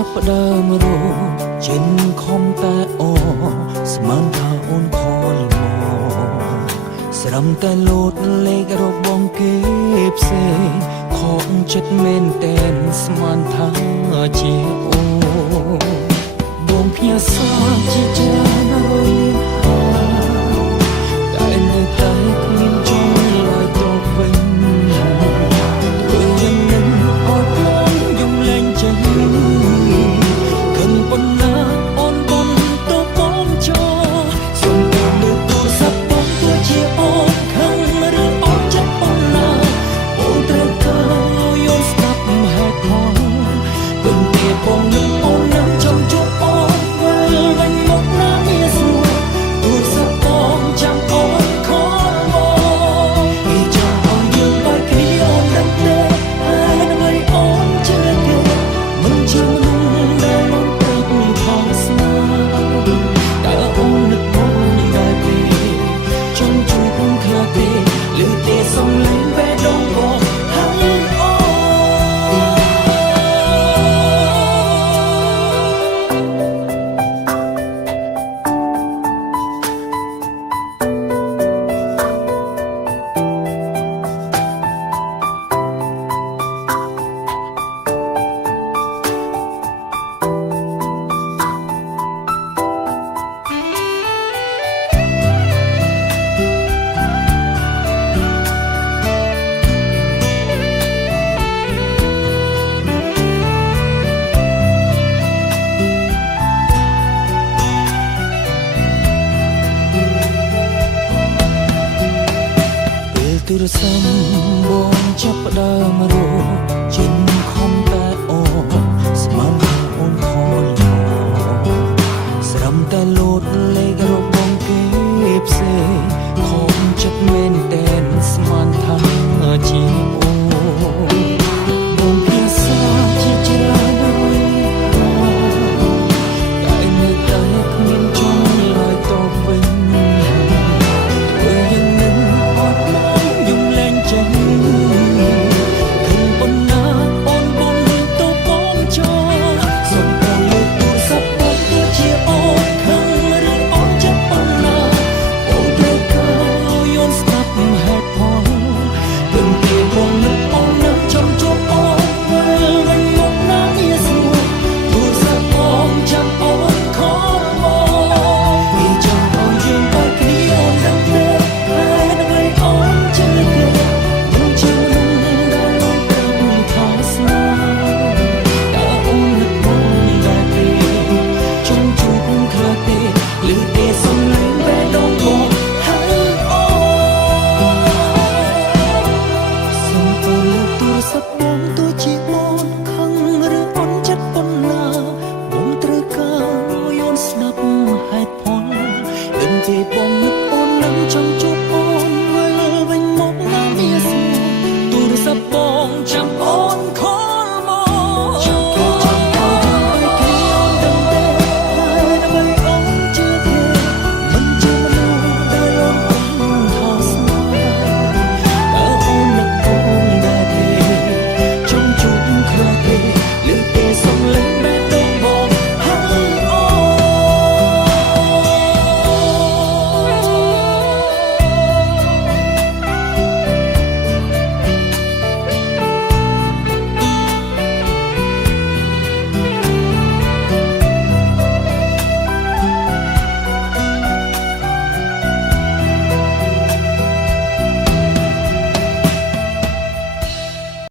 ចាប់ផ្ដើមរោចិនខំតែអូស្មានថាអូនខលមកស្រំតែលោតលេខរបស់គេផ្សេងខកចិត្តមែនតែនស្មានថាជាអូបងភ្ញាសាជាច្រើនរយតែនៅតែគ្មានចង់ឡើយទៅវិញទូរស័ព្ទបងចាប់ផ្ដើមរោចិនខំតែអូស្មានថាអូនខលមកស្រំតែលោតលេខរបស់គេផ្សេងខំចិត្តមែនតែនស្មានថាជាអូបងភាសាជាច្រើនតែនៅតែគ្មានចង់ឡើយទៅវិញបង